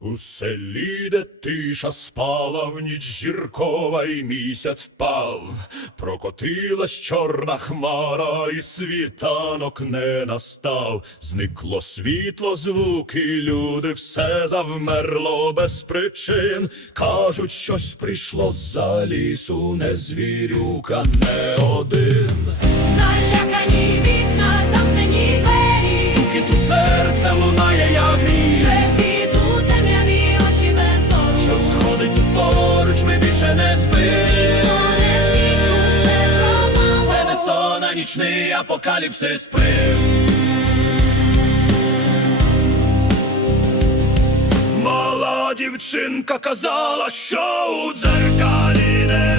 У селі, де тиша спала, в ніч зіркова й місяць впав. Прокотилась чорна хмара, і світанок не настав. Зникло світло, звуки, люди, все завмерло без причин. Кажуть, щось прийшло з-за лісу, не звірюка, не один. Більше не спи. Це не сон, а нічний апокаліпсис прим. Мала дівчинка казала, що у дзеркалі не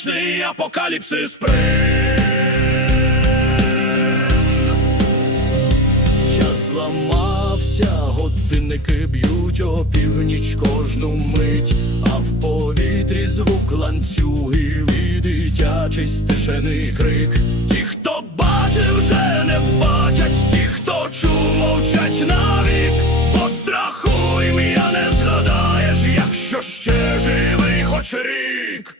сон, апокаліпсис. Час зламався, годинники б'ють опівніч кожну мить, а в повітрі звук ланцюгів і дитячий стишений крик. Ті, хто бачив, вже не бачать, ті, хто чув, мовчать навік, бо страху ім'я не згадаєш, якщо ще живий хоч рік.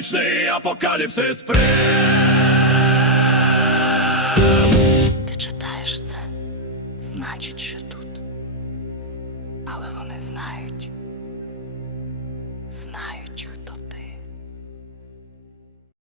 Нічний апокаліпсис прем Ти читаєш це, значить, що тут. Але вони знають, знають, хто.